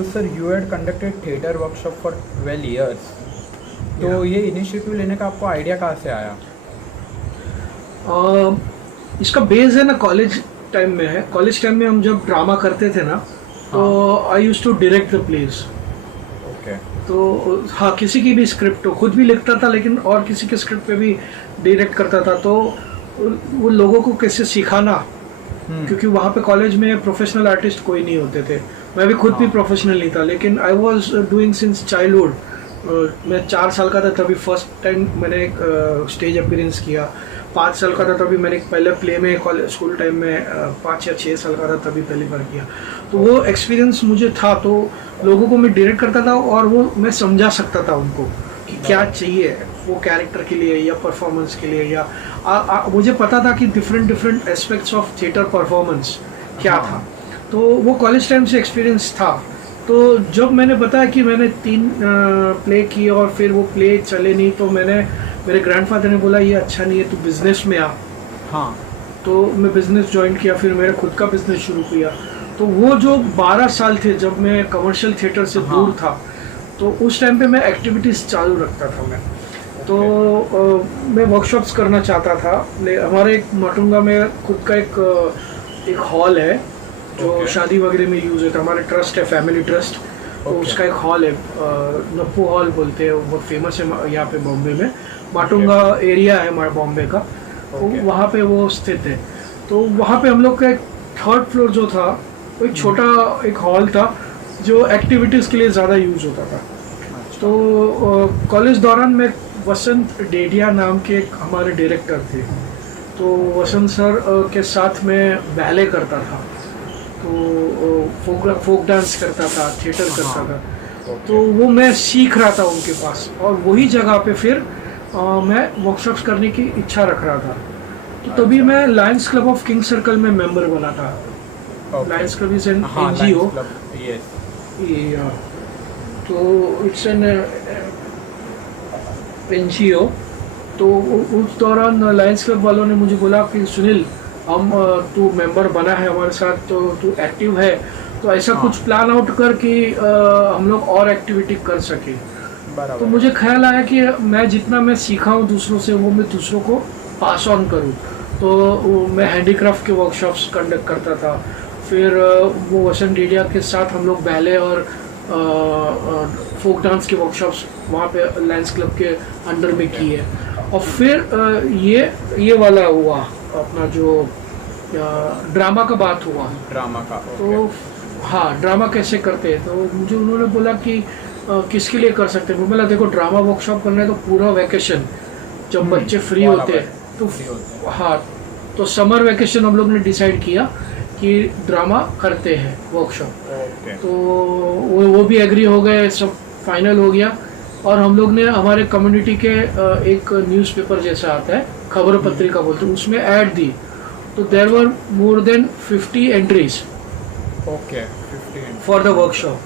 तो sir you had conducted theatre workshop for 12 years, तो ये इनिशिएटिव लेने का आपको आइडिया कहाँ से आया? इसका बेस है ना कॉलेज टाइम में है। कॉलेज टाइम में हम जब ड्रामा करते थे ना, तो I use to direct the plays. Okay. तो हाँ, किसी की भी स्क्रिप्ट हो खुद भी लिखता था, लेकिन और किसी के स्क्रिप्ट पे भी डायरेक्ट करता था। तो वो लोगों को कैसे सिखाना, क्योंकि वहाँ पे कॉलेज में प्रोफेशनल आर्टिस्ट कोई नहीं होते थे। मैं भी खुद भी प्रोफेशनल नहीं था, लेकिन I was doing since childhood. मैं 4 साल का था तभी फर्स्ट टाइम मैंने स्टेज अपीयरेंस किया। 5 साल का था तभी मैंने पहले प्ले में कॉलेज स्कूल टाइम में 5 या 6 साल का था तभी पहली बार किया। तो वो एक्सपीरियंस मुझे था, तो लोगों को मैं डायरेक्ट करता था और वो मैं समझा सकता था उनको कि क्या चाहिए वो कैरेक्टर के लिए या परफॉर्मेंस के लिए, या मुझे पता था कि different aspects of theatre performance क्या था। तो वो कॉलेज टाइम से एक्सपीरियंस था। तो जब मैंने बताया कि मैंने 3 प्ले किए और फिर वो प्ले चले नहीं, तो मेरे ग्रैंडफादर ने बोला ये अच्छा नहीं है, तू बिजनेस में आ। हाँ। तो मैं बिजनेस ज्वाइन किया, फिर मेरा खुद का बिजनेस शुरू किया। तो वो जो 12 साल थे जब मैं कमर्शियल थिएटर से दूर था, तो उस टाइम पे मैं एक्टिविटीज़ चालू रखता था मैं। तो मैं वर्कशॉप्स करना चाहता था। हमारे एक माटुंगा में खुद का एक हॉल है जो शादी वगैरह में यूज़ होता है। हमारे ट्रस्ट है, फैमिली ट्रस्ट, तो उसका एक हॉल है, नप्पू हॉल बोलते हैं, बहुत फेमस है यहाँ पे बॉम्बे में। माटुंगा एरिया है बॉम्बे का, तो वहाँ पे वो स्थित है। तो वहाँ पे हम लोग का एक 3rd फ्लोर जो था, वो एक छोटा एक हॉल था जो एक्टिविटीज़ के लिए ज़्यादा यूज़ होता था। तो कॉलेज दौरान में वसंत डेडिया नाम के एक हमारे डायरेक्टर थे, तो वसंत सर के साथ मैं बैले करता था, तो फोक डांस करता था, थिएटर करता था। तो वो मैं सीख रहा था उनके पास, और वही जगह पे फिर मैं वर्कशॉप्स करने की इच्छा रख रहा था। तो तभी मैं Lions club of king circle में मेंबर बना था। Lions club is an NGO। तो इट्स एन NGO। तो उस दौरान लायंस क्लब वालों ने मुझे बोला कि सुनील, हम तू मेंबर बना है हमारे साथ, तो तू एक्टिव है, तो ऐसा कुछ प्लान आउट कर कि हम लोग और एक्टिविटी कर सके। तो मुझे ख्याल आया कि मैं जितना मैं सीखा हूँ दूसरों से, वो मैं दूसरों को पास ऑन करूँ। तो मैं हैंडीक्राफ्ट के वर्कशॉप्स कंडक्ट करता था। फिर वो वसंत डेडिया के साथ हम लोग बैले और फोक डांस के वर्कशॉप्स वहाँ पे लायंस क्लब के अंडर में किए। और फिर ये वाला हुआ अपना जो ड्रामा का बात हुआ, ड्रामा का। तो हाँ, ड्रामा कैसे करते हैं, तो मुझे उन्होंने बोला कि किसके लिए कर सकते हैं। बोला देखो, ड्रामा वर्कशॉप करना है तो पूरा वैकेशन जब बच्चे फ्री होते हैं, तो हाँ, तो समर वैकेशन हम लोग ने डिसाइड किया कि ड्रामा करते हैं वर्कशॉप। तो वो भी एग्री हो गए, सब फाइनल हो गया। और हम लोग ने हमारे कम्युनिटी के एक न्यूज़पेपर जैसा आता है, खबर पत्रिका बोलते हैं, उसमें ऐड दी। तो there were more than 50 entries for the workshop.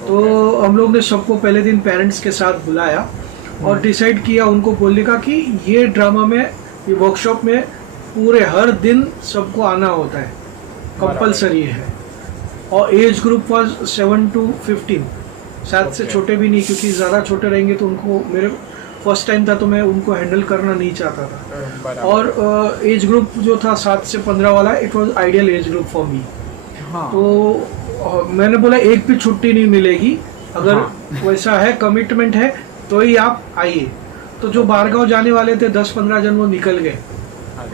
तो हम लोग ने सबको पहले दिन पेरेंट्स के साथ बुलाया और डिसाइड किया, उनको बोलने का कि ये ड्रामा में, ये वर्कशॉप में पूरे हर दिन सबको आना होता है, कंपलसरी है। और एज ग्रुप वाज 7 to 15, 7 से छोटे भी नहीं, क्योंकि ज़्यादा छोटे रहेंगे तो उनको, मेरे फर्स्ट टाइम था तो मैं उनको हैंडल करना नहीं चाहता था। और एज ग्रुप जो था 7 से 15 वाला, it was ideal age group for me. तो मैंने बोला एक भी छुट्टी नहीं मिलेगी, अगर वैसा है, कमिटमेंट है तो ही आप आइए। तो जो बारगांव जाने वाले थे 10-15 जन, वो निकल गए।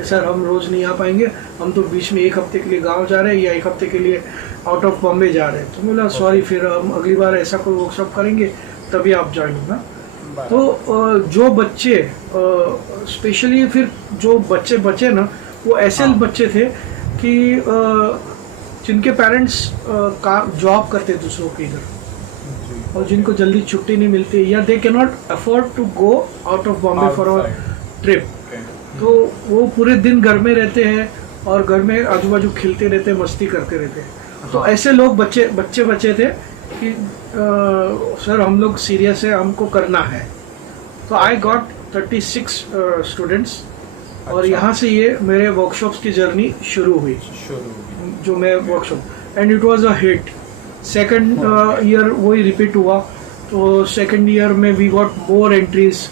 सर हम रोज़ नहीं आ पाएंगे, हम तो बीच में 1 हफ्ते के लिए गांव जा रहे हैं या 1 हफ्ते के लिए आउट ऑफ बॉम्बे जा रहे हैं। तो बोला सॉरी, फिर हम अगली बार ऐसा कोई वर्कशॉप करेंगे तभी आप ज्वाइन होना। तो जो बच्चे स्पेशली, फिर जो बच्चे बचे ना, वो ऐसे बच्चे थे कि जिनके पेरेंट्स का जॉब करते दूसरों के इधर, और जिनको जल्दी छुट्टी नहीं मिलती, या they can not afford to go out of Bombay for a trip. तो वो पूरे दिन घर में रहते हैं और घर में आजू बाजू खेलते रहते हैं, मस्ती करते रहते हैं। तो ऐसे लोग बच्चे बचे थे कि सर हम लोग सीरियस है, हमको करना है। तो आई गॉट 36 स्टूडेंट्स, और यहाँ से ये मेरे वर्कशॉप्स की जर्नी शुरू हुई, जो मैं workshop, and it was a hit. Second year वही रिपीट हुआ, तो सेकंड ईयर में वी गॉट मोर एंट्रीज,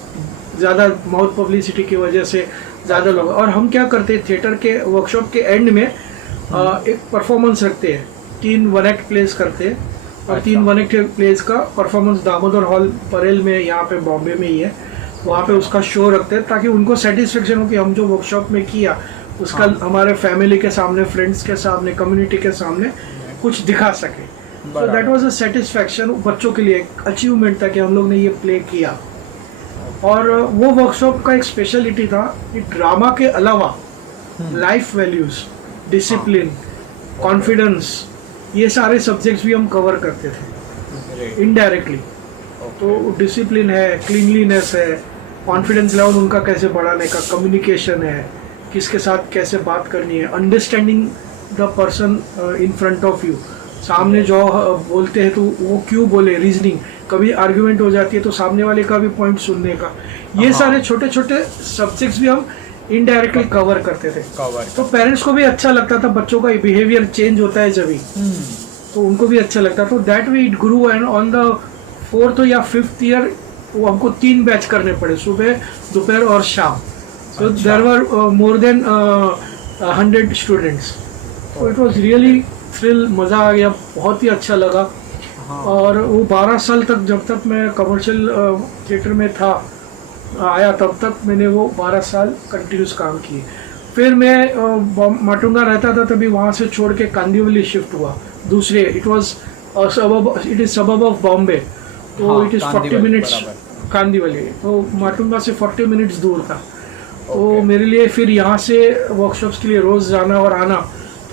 ज़्यादा माउथ पब्लिसिटी की वजह से ज़्यादा लोग। और हम क्या करते हैं, थिएटर के वर्कशॉप के एंड में एक परफॉर्मेंस रखते हैं, 3 वन एक्ट प्लेस करते हैं, और 3 वन एक्ट प्लेस का परफॉर्मेंस दामोदर हॉल परेल में, यहाँ पे बॉम्बे में ही है, वहाँ पे उसका शो रखते हैं, ताकि उनको सेटिस्फेक्शन हो कि हम जो वर्कशॉप में किया उसका हमारे फैमिली के सामने, फ्रेंड्स के सामने, कम्युनिटी के सामने कुछ दिखा सके। तो दैट वाज अ सेटिस्फैक्शन, बच्चों के लिए एक अचीवमेंट था कि हम लोग ने ये प्ले किया। और वो वर्कशॉप का एक स्पेशलिटी था कि ड्रामा के अलावा लाइफ वैल्यूज, डिसिप्लिन, कॉन्फिडेंस, ये सारे सब्जेक्ट्स भी हम कवर करते थे इनडायरेक्टली। तो डिसिप्लिन है, क्लीनलीनेस है, कॉन्फिडेंस लेवल उनका कैसे बढ़ाने का, कम्युनिकेशन है, किसके साथ कैसे बात करनी है, understanding the person in front of you, सामने जो बोलते हैं तो वो क्यों बोले, रीजनिंग, कभी आर्ग्यूमेंट हो जाती है तो सामने वाले का भी पॉइंट सुनने का, ये सारे छोटे छोटे सब्जेक्ट्स भी हम इनडायरेक्टली कवर करते थे। तो पेरेंट्स को भी अच्छा लगता था, बच्चों का बिहेवियर चेंज होता है जब ही, तो उनको भी अच्छा लगता। तो that way it grew, and on the 4th या 5th ईयर वो हमको 3 बैच करने पड़े, सुबह, दोपहर और शाम। So there were more than 100 students. तो इट वाज रियली थ्रिल, मज़ा आ गया, बहुत ही अच्छा लगा। और वो 12 साल तक, जब तक मैं कमर्शियल थिएटर में था आया, तब तक मैंने वो 12 साल कंटिन्यूस काम किए। फिर मैं माटुंगा रहता था, तभी वहाँ से छोड़ के कांदिवली शिफ्ट हुआ दूसरे, इट इज सबब ऑफ बॉम्बे, तो इट इज़ 40 मिनट्स कांदिवली, तो माटुंगा से 40 मिनट्स दूर था। तो मेरे लिए फिर यहाँ से वर्कशॉप्स के लिए रोज़ जाना और आना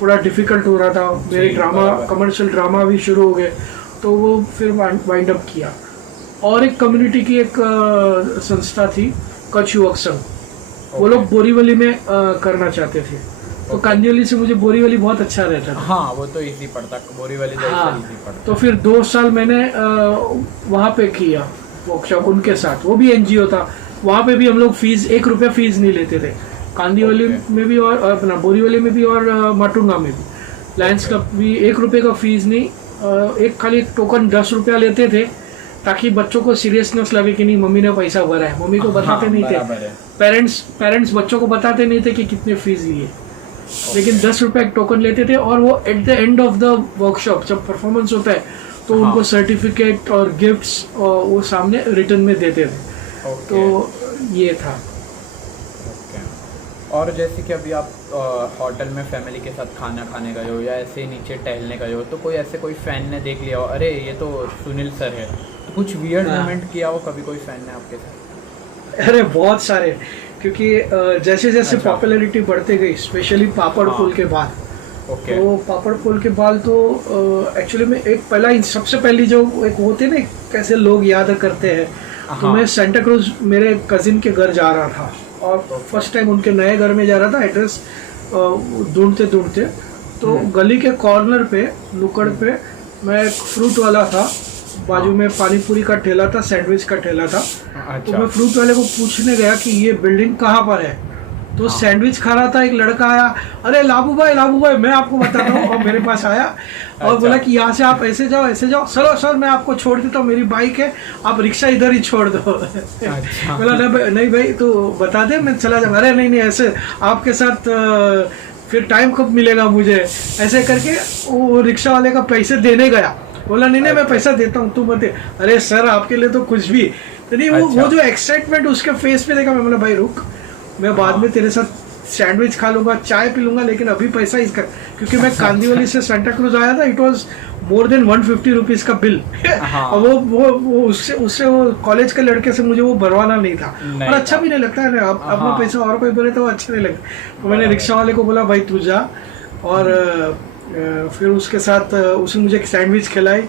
थोड़ा डिफ़िकल्ट हो रहा था। मेरे ड्रामा, कमर्शियल ड्रामा भी शुरू हो गए, तो वो फिर वाइंड अप किया। और एक कम्युनिटी की एक संस्था थी, कच्छ युवक संघ, वो लोग बोरीवली में करना चाहते थे, तो कांदिवली से मुझे बोरीवली बहुत अच्छा रहता था। हाँ, वो तो इजी पड़ता, बोरीवली तो इजी पड़ता। तो फिर 2 साल मैंने वहाँ पे किया वर्कशॉप उनके साथ, वो भी एनजीओ था। वहाँ पे भी हम लोग फीस 1 रुपया फीस नहीं लेते थे, कांदिवली में भी और अपना बोरीवली में भी और माटुंगा में भी। लायंस क्लब भी 1 रुपये का फीस नहीं, एक खाली टोकन 10 रुपया लेते थे, ताकि बच्चों को सीरियसनेस लगे कि नहीं मम्मी ने पैसा भरा है। मम्मी को बताते नहीं थे, पेरेंट्स बच्चों को बताते नहीं थे कि कितने फीस लिए, लेकिन 10 रुपये एक टोकन लेते थे। और वो at the end of the workshop जब परफॉर्मेंस होता है तो उनको सर्टिफिकेट और गिफ्ट्स वो सामने रिटर्न में देते थे। तो ये था। और जैसे कि अभी आप होटल में फैमिली के साथ खाना खाने गए हो या ऐसे नीचे टहलने गए हो, तो कोई फ़ैन ने देख लिया हो, अरे ये तो सुनील सर है, तो कुछ वियर्ड मोमेंट किया हो कभी कोई फ़ैन ने आपके साथ? अरे बहुत सारे, क्योंकि जैसे जैसे पॉपुलैरिटी बढ़ते गई, स्पेशली पापड़ फूल के बाद। तो पापड़ फूल के बाद तो एक्चुअली में एक सबसे पहली जो एक होते ना, कैसे लोग याद करते हैं, तो मैं सेंटा क्रूज मेरे कजिन के घर जा रहा था, और फर्स्ट टाइम उनके नए घर में जा रहा था। एड्रेस ढूंढते ढूंढते तो गली के कॉर्नर पे, नुक्कड़ पे, मैं एक फ्रूट वाला था, बाजू में पानी पूरी का ठेला था, सैंडविच का ठेला था। तो मैं फ्रूट वाले को पूछने गया कि ये बिल्डिंग कहाँ पर है, तो सैंडविच खा रहा था। एक लड़का आया, अरे लाबू भाई मैं आपको बताता हूँ, और मेरे पास आया और बोला कि यहाँ से आप ऐसे जाओ चलो सर मैं आपको छोड़ देता हूँ, मेरी बाइक है, आप रिक्शा इधर ही छोड़ दो। बोला नहीं भाई तो बता दे, मैं चला जाऊँगा। अरे नहीं ऐसे आपके साथ फिर टाइम कब मिलेगा मुझे, ऐसे करके वो रिक्शा वाले का पैसे देने गया। बोला नहीं मैं पैसा देता हूँ, तू मत दे। अरे सर आपके लिए तो कुछ भी तो नहीं। वो जो एक्साइटमेंट उसके फेस पे देखा, मैं बोला भाई रुक, मैं बाद में तेरे साथ सैंडविच खा लूंगा, चाय पी लूंगा, लेकिन अभी पैसा इसका, क्योंकि मैं कांदिवली से सेंटा क्रूज आया था, it was more than 150 rupees का बिल। और वो उससे वो कॉलेज के लड़के से मुझे वो भरवाना नहीं था, और अच्छा भी नहीं लगता है ना, अपना पैसा और कोई बोले तो अच्छा नहीं लगता। तो मैंने रिक्शा वाले को बोला भाई तू जा, और फिर उसके साथ उसने मुझे सैंडविच खिलाई,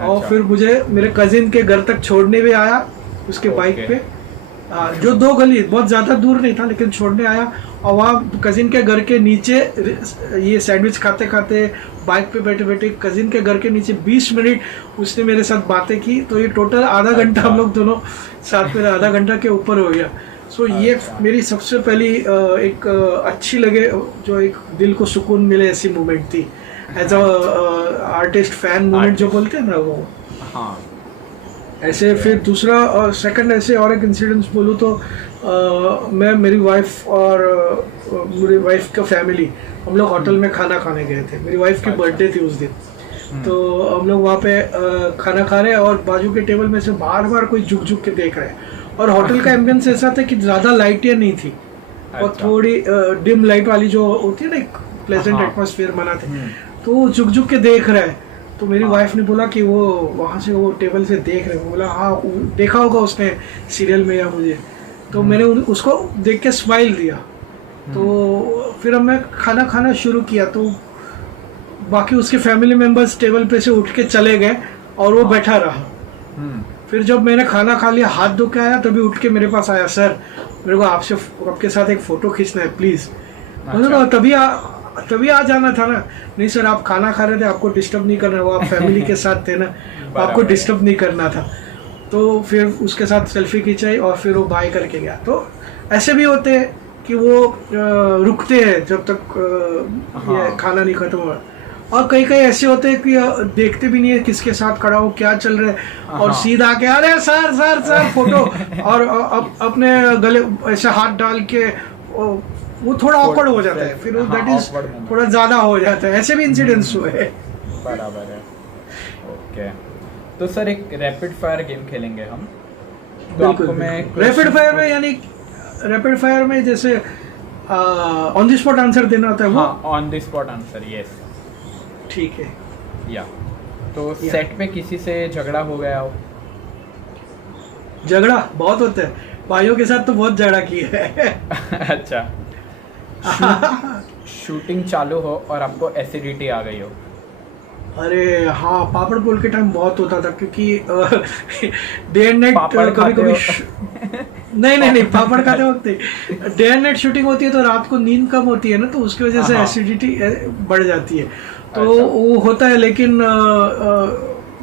और फिर मुझे मेरे कजिन के घर तक छोड़ने भी आया उसके बाइक पे, जो 2 गली, बहुत ज़्यादा दूर नहीं था, लेकिन छोड़ने आया। और वहाँ कजिन के घर के नीचे ये सैंडविच खाते खाते, बाइक पे बैठे बैठे कजिन के घर के नीचे 20 मिनट उसने मेरे साथ बातें की। तो ये टोटल आधा घंटा हम लोग दोनों साथ में, आधा घंटा के ऊपर हो गया। सो ये मेरी सबसे पहली एक अच्छी लगे, जो एक दिल को सुकून मिले ऐसी मोमेंट थी। As a artist fan moment जो बोलते हैं ना वो। हाँ ऐसे फिर दूसरा सेकंड ऐसे और एक इंसिडेंस बोलूँ तो मैं मेरी वाइफ और मेरी वाइफ का फैमिली हम लोग होटल में खाना खाने गए थे। मेरी वाइफ की अच्छा। बर्थडे थी उस दिन। तो हम लोग वहाँ पे खाना खा रहे हैं और बाजू के टेबल में से बार बार कोई झुक झुक के देख रहे हैं। और होटल का एम्बियंस ऐसा था कि ज़्यादा लाइटें नहीं थी और अच्छा। थोड़ी डिम लाइट वाली जो होती है ना, एक प्लेजेंट हाँ। एटमॉस्फेयर बनाते। तो वो झुक झुक के देख रहा है। तो मेरी वाइफ ने बोला कि वो वहाँ से वो टेबल से देख रहे हैं। बोला हाँ देखा होगा उसने सीरियल में या मुझे। तो मैंने उसको देख के स्माइल दिया। तो फिर हमने खाना खाना शुरू किया। तो बाकी उसके फैमिली मेंबर्स टेबल पे से उठ के चले गए और वो बैठा रहा। फिर जब मैंने खाना खा लिया, हाथ धो के आया, तभी उठ के मेरे पास आया, सर मेरे को आपसे आपके साथ एक फ़ोटो खींचना है प्लीज़। मैंने कहा तभी आ जाना था ना। नहीं सर, आप खाना खा रहे थे, आपको डिस्टर्ब नहीं करना, वो आप फैमिली के साथ थे ना, आपको डिस्टर्ब नहीं करना था। तो फिर उसके साथ सेल्फी खिंचाई और फिर वो बाय करके गया। तो ऐसे भी होते हैं कि वो रुकते हैं जब तक ये खाना नहीं खत्म हुआ। और कई कई ऐसे होते हैं कि देखते भी नहीं है किसके साथ खड़ा हो, क्या चल रहा है, और सीधा आके अरे सर सर सर फोटो और अपने गले ऐसे हाथ डाल के वो थोड़ा ऑकवर्ड हो जाता है। फिर दैट इज थोड़ा ज्यादा हो जाता है। ऐसे भी इंसिडेंट्स हुए हैं। बराबर है। ओके, तो सर एक रैपिड फायर गेम खेलेंगे हम। तो आपको मैं रैपिड फायर में, यानी रैपिड फायर में जैसे ऑन द स्पॉट आंसर देना होता है वो? हाँ, on the spot answer, yes. ठीक है। या तो सेट पे किसी से झगड़ा हो गया हो? झगड़ा बहुत होता है, भाइयों के साथ तो बहुत झगड़ा किया है। अच्छा। शूटिंग चालू हो और आपको एसिडिटी आ गई हो? अरे हाँ, पापड़ पुल के टाइम बहुत होता था, क्योंकि डे एंड नाइट कभी नहीं पापड़ खाते वक्त डे एंड नाइट शूटिंग होती है तो रात को नींद कम होती है ना, तो उसकी वजह से एसिडिटी बढ़ जाती है। तो अच्छा। वो होता है, लेकिन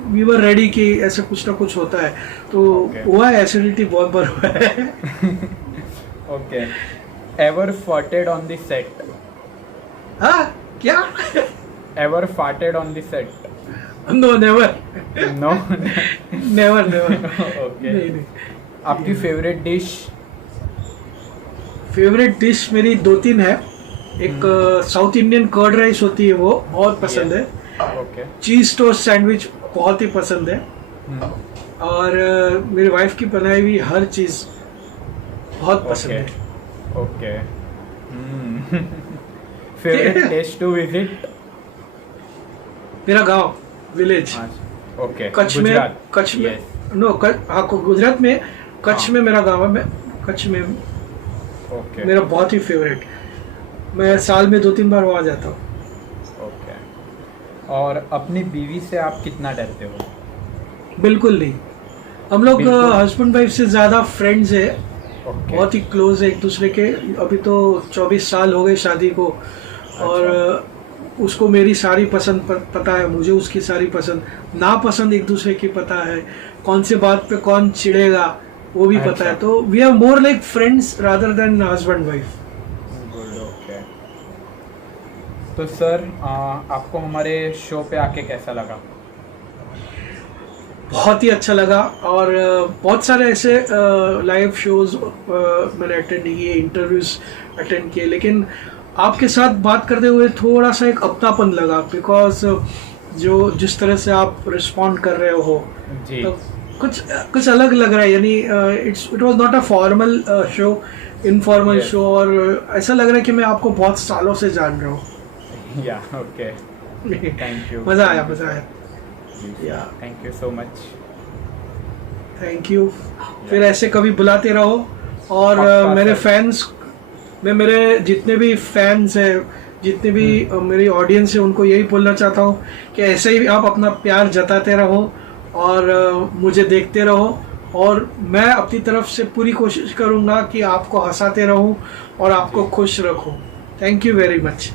वी वर रेडी कि ऐसा कुछ ना कुछ होता है। तो हुआ है, एसिडिटी बहुत बार हुआ है। Okay, ever farted on the set? हाँ क्या? Ever farted on the set? No, never. No? Never. Okay. नहीं। आपकी फेवरेट डिश? फेवरेट डिश मेरी 2-3 है। एक साउथ इंडियन कर्ड राइस होती है, वो बहुत पसंद है। ओके। चीज टोस्ट सैंडविच बहुत ही पसंद है। और मेरी वाइफ की बनाई हुई हर चीज बहुत पसंद है। Okay. Favourite place to visit? मेरा गांव, विलेज। ओके। कच्छ में हाँ, गुजरात में कच्छ में मेरा गांव है। मैं कच्छ में, ओके, मेरा बहुत ही फेवरेट। मैं साल में 2-3 बार वहाँ जाता हूँ। ओके। और अपनी बीवी से आप कितना डरते हो? बिल्कुल नहीं। हम लोग हस्बैंड वाइफ से ज़्यादा फ्रेंड्स है। ओके। बहुत ही क्लोज है एक दूसरे के। अभी तो 24 साल हो गए शादी को। और उसको मेरी सारी पसंद पता है, मुझे उसकी सारी पसंद नापसंद एक दूसरे की पता है। कौन से बात पे कौन चिढ़ेगा वो भी पता है। तो we are more like friends rather than husband wife. Okay. तो सर आपको हमारे शो पे आके कैसा लगा? बहुत ही अच्छा लगा। और बहुत सारे ऐसे लाइव शोज मैंने अटेंड किए, इंटरव्यूज अटेंड किए, लेकिन आपके साथ बात करते हुए थोड़ा सा एक अपनापन लगा। बिकॉज जो जिस तरह से आप रिस्पॉन्ड कर रहे हो जी, तो कुछ अलग लग रहा है। यानी it was not a formal show, informal show. और ऐसा लग रहा है कि मैं आपको बहुत सालों से जान रहा हूँ। या ओके, थैंक यू। मज़ा आया। या thank you so much. Thank you. फिर ऐसे कभी बुलाते रहो। और मेरे फैंस, मैं मेरे जितने भी फैंस हैं, जितने भी मेरी ऑडियंस है, उनको यही बोलना चाहता हूँ कि ऐसे ही आप अपना प्यार जताते रहो और मुझे देखते रहो। और मैं अपनी तरफ से पूरी कोशिश करूँगा कि आपको हंसाते रहूँ और आपको खुश रखूँ। Thank you very much.